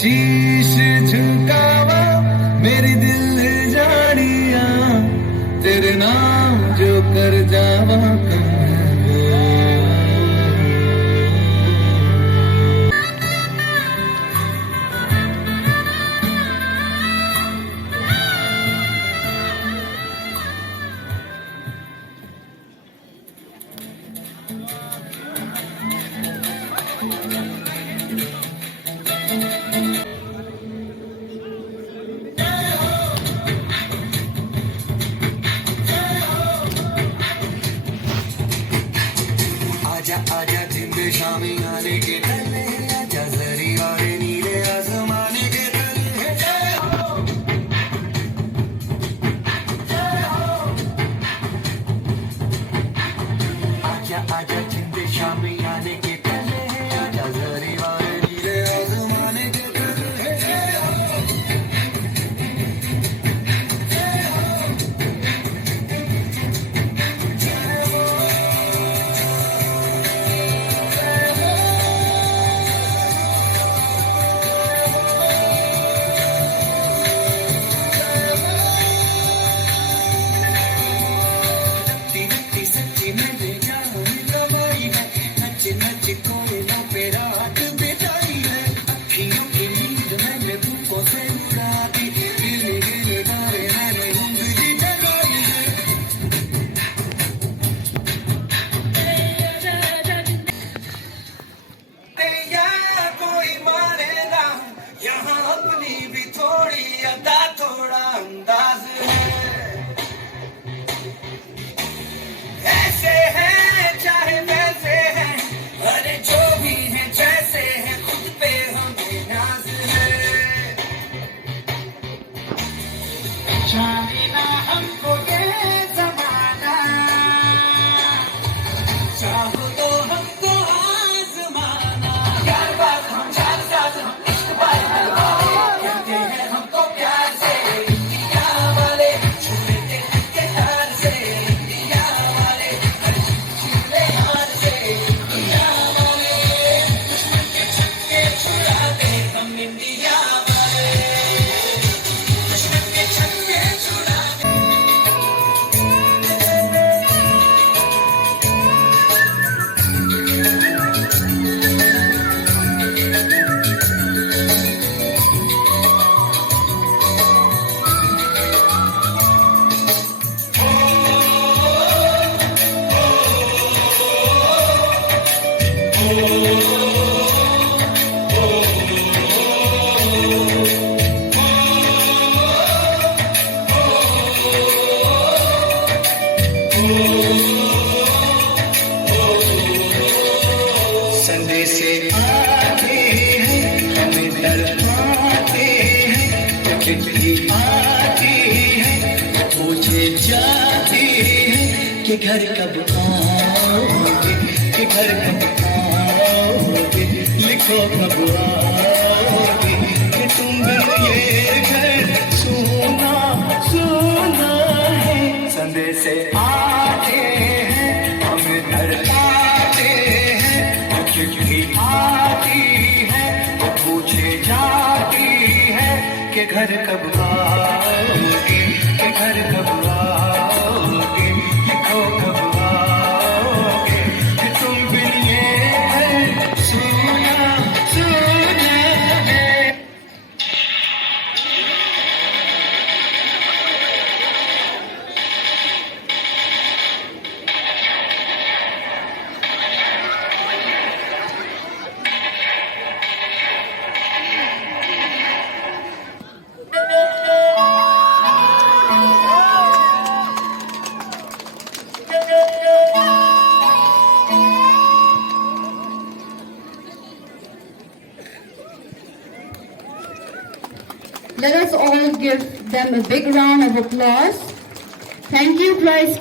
शीश झुकावा मेरी दिल जानिया तेरे नाम जो कर जावा आजा आजा जिंदे शामी आने के तले आजा जरी वाले नीले आसमाने के तले आजा आजा जिंदे शामी आने के तले आजा जरी वाले नीले आसमाने के जानेना हमको ये ज़माना चाहो तो हमको आज़माना यार बात हम जान साथ हम इश्क बात कहते हैं हमको प्यार से इंडिया वाले छूते हैं प्यार से इंडिया वाले छूते हार से इंडिया वाले दुश्मन के छक्के छुड़ाते हम इंडिया वाले दुश्मन के छक्के संदेश आते हैं हमें तड़पाते हैं चिट्ठी आती है पूछे जाती है कि घर कब आओगे कि घर कब आओगे लिखो कब आओगे कि तुम ये घर सुना सुना है संदेश आते हैं हमें तड़पाते हैं चिट्ठी आती है वो पूछे जाती है कि घर कब आओगे कि घर कब आओगे लिखो कब आओगे कि तुम बिन ये घर सुना सुना है Let us all give them a big round of applause. Thank you, Christ.